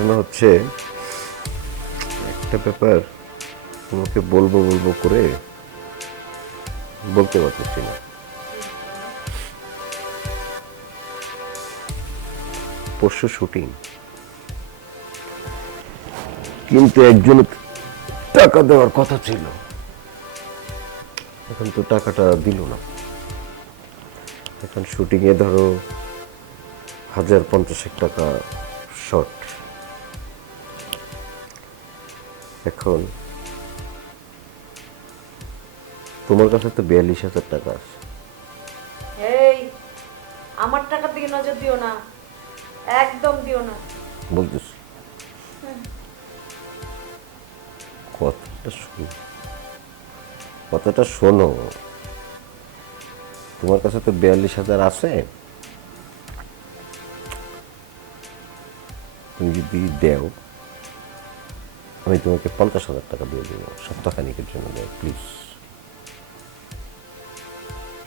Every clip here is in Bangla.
মনে হচ্ছে, একটা ব্যাপার তোমাকে বলব বলব করে বলতে পারতেছি না। পরশু শুটিং। কিন্তু একজনের টাকা দেওয়ার কথা ছিল। এখন তো টাকাটা দিল না। এখন শুটিংয়ে ধরো হাজার পঞ্চাশেক টাকা শর্ট এখন। তোমার কাছে তো বিয়াল্লিশ হাজার টাকা আছে। এই আমার টাকার দিকে নজর দিও না। একদম দিও না। বলতেছি। কথাটা শোনো। কথাটা শোনো। তোমার কাছে তো বিয়াল্লিশ হাজার আছে। তুমি যদি দেও আমি তোমাকে পঞ্চাশ হাজার টাকা দিয়ে দেবো সপ্তাহখানিকের জন্য দেও প্লিজ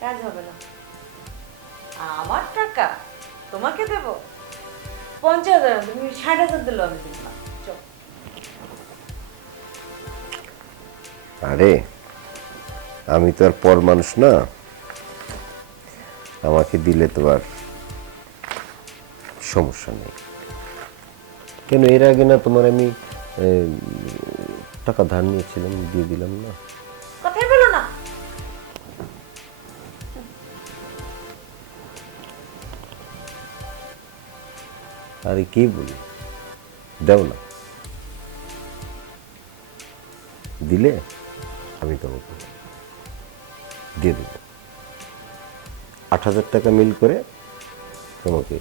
কাজ হবে না। আমার টাকা তোমাকে দেব। পঞ্চাশ হাজার তুমি ষাট হাজার দিলো আমি দিব না। আরে আমি তো আর পর মানুষ না। আমাকে দিলে তো আর সমস্যা নেই। কেন এর আগে না তোমার আমি টাকা ধার নিয়েছিলাম দিয়ে দিলাম না। কথাই বলো না। আরে কি বলি? দাও না। দিলে আমি তোমাকে দিয়ে দেবো। আট হাজার টাকা মিল করে তোমাকে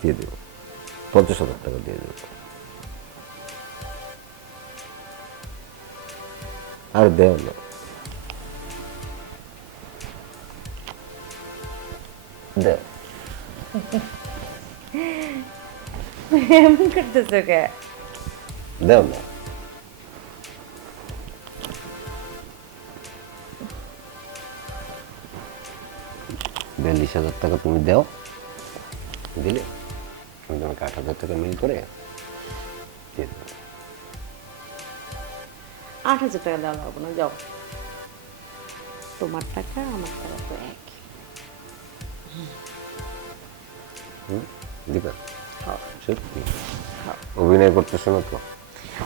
দিয়ে দেবো। পঞ্চাশ হাজার টাকা দিয়ে দেবো। আর দেও না। দেও। এমন করতেছো কে? দেও না। বিয়াল্লিশ হাজার টাকা তুমি দাও। দিলে আমি তোমাকে আট হাজার টাকা মিল করে দিয়ে দেবো। আট হাজার টাকা দেওয়া লাগবে না যাও। তোমার টাকা আমার টাকা তো এক দিবা হ্যাঁ। সত্যি? হ্যাঁ। অভিনয় করতেছো না তো?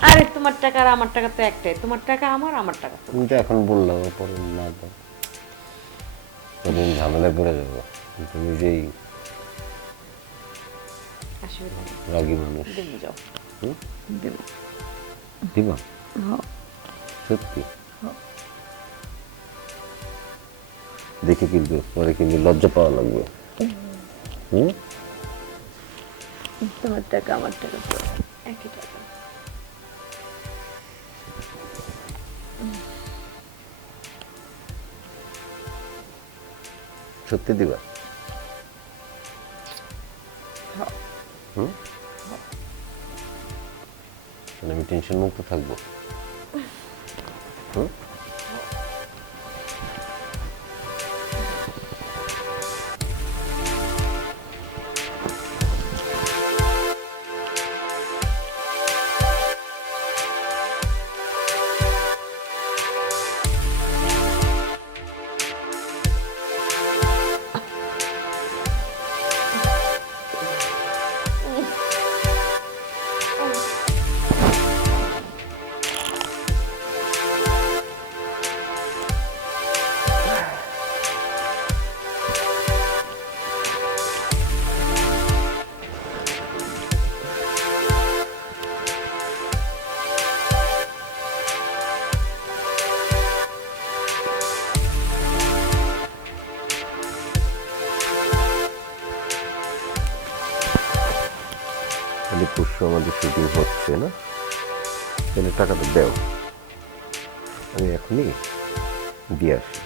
আরে তোমার টাকা আর আমার টাকা তো একটাই। তোমার টাকা আমার আমার টাকা তুমি তো এখন বললাম পরে না দাও। ওদিন ঝামেলায় পড়ে যাব। তুমি যেই রাগী মানুষ। দেবো যাও। হুম? দেবো। দিবা হ্যাঁ। সত্যি। দেখে কিন্তু পরে কিন্তু লজ্জা পাওয়া লাগবে। হুম? তোমার টাকা আমার টাকা একই টাকা। সত্যি দিবা? হ্যাঁ। হুম? আমি টেনশন মুক্ত থাকব। হুম তাহলে পরশু আমাদের শুটিং হচ্ছে না তাহলে টাকাটা দেও। আমি এখনই দিয়ে আসি।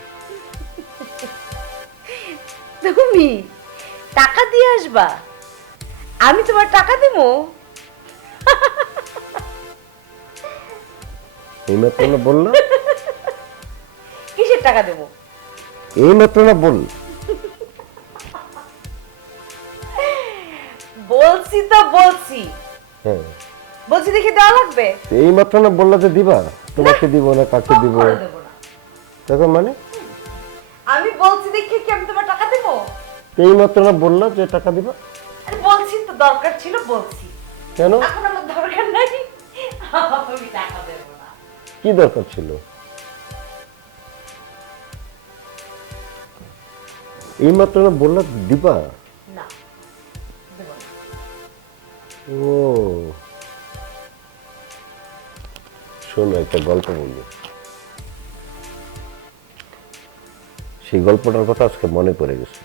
তুমি টাকা দিয়ে আসবা? আমি তোমার টাকা দেবো? এই মাত্র না বললাম কিসের টাকা দেবো? এই মাত্র না বল বলছি তো বলছি। বলছি দেখি দেওয়া লাগবে? এই মাত্র না বললা যে দিবা? তোমাকে দিব না কাকে দিব? দেখো মানে? আমি বলছি দেখি কি আমি তোমার টাকা দেবো? এই মাত্র না বললা যে টাকা দিবা? আরে বলছি তো দরকার ছিল বলছি। কেন? এখন আমার দরকার নাই। আমি টাকা দেবো না। কি দরকার ছিল? এই মাত্র না বললা দেবো? ও। শোনো একটা গল্প বলব। সেই গল্পটার কথা আজকে মনে পড়ে গেছে।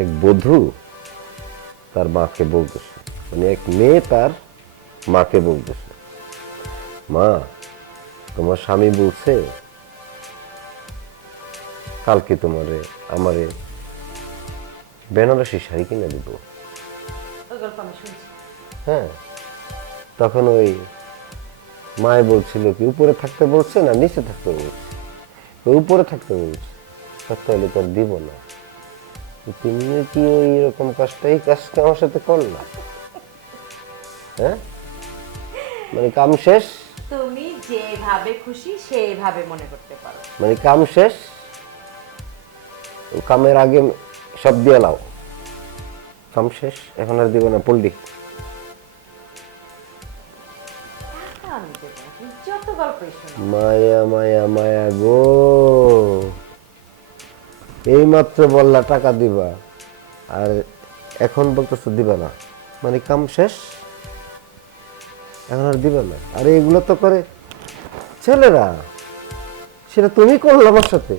এক বধূ তার মাকে বলতেছে। মানে এক মেয়ে তার মাকে বলতেছে, মা, তোমার স্বামী বলছে, কালকে তোমারে, আমারে বেনারসি শাড়ি কিনে দিব। গল্প আমি শুনছি। হ্যাঁ তখন ওই মায় বলছিল কি উপরে থাকতে বলছে না নিচে থাকতে বলছে? ওই উপরে থাকতে বলছে। তাহলে তোর দিব না। তুমি কি ওই রকম কাজটা এই কাজটা আমার সাথে করলা হ্যাঁ? মানে কাম শেষ? তুমি যেভাবে খুশি সেইভাবে মনে করতে পারো। মানে কাম শেষ? কামের আগে সব দিয়ে নাও। কাম শেষ এখন আর দিব না পল্লি মায়া মায়া মায়া গো। এই মাত্র বললা টাকা দিবা আর এখন বলতেছো দিবা না। মানে কাম শেষ এখন আর দিবা না। আরে এগুলো তো করে ছেলেরা সেটা তুমি করলে আমার সাথে।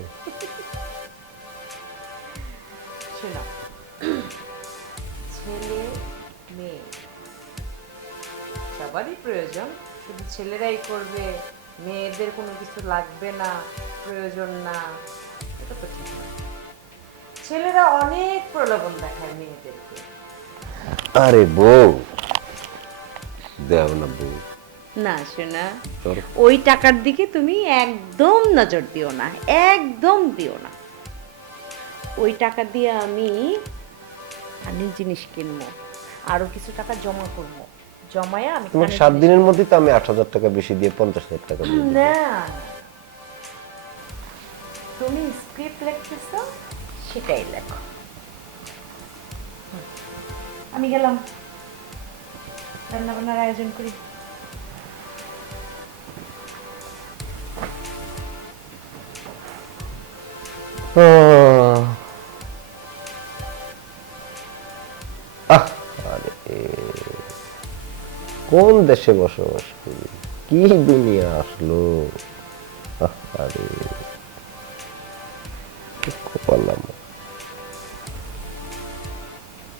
সবারই প্রয়োজন। শুধু ছেলেরাই করবে মেয়েদের কোনো কিছু লাগবে না প্রয়োজন না এটা তো ঠিক না ছেলেরা অনেক প্রলোভন দেখায় মেয়েদেরকে। আরে বউ দেও না বউ। না শোনা ওই টাকার দিকে তুমি একদম নজর দিও না একদম দিও না। ওই টাকা দিয়ে আমি অনেক জিনিস কিনবো আরও কিছু টাকা জমা করব। জমায়া আমি তোমার সাত দিনের মধ্যে তো আমি আট হাজার টাকা বেশি দিয়ে পঞ্চাশ হাজার টাকা না। তুমি স্ক্রিপ্ট লিখতেছ সেটাই লেখো। আমি গেলাম। রান্না বান্নার আয়োজন করি। আহ, আরে কোন দেশে বসবাস করি? কি দুনিয়া আসলো? আরে কি কপাল আমার।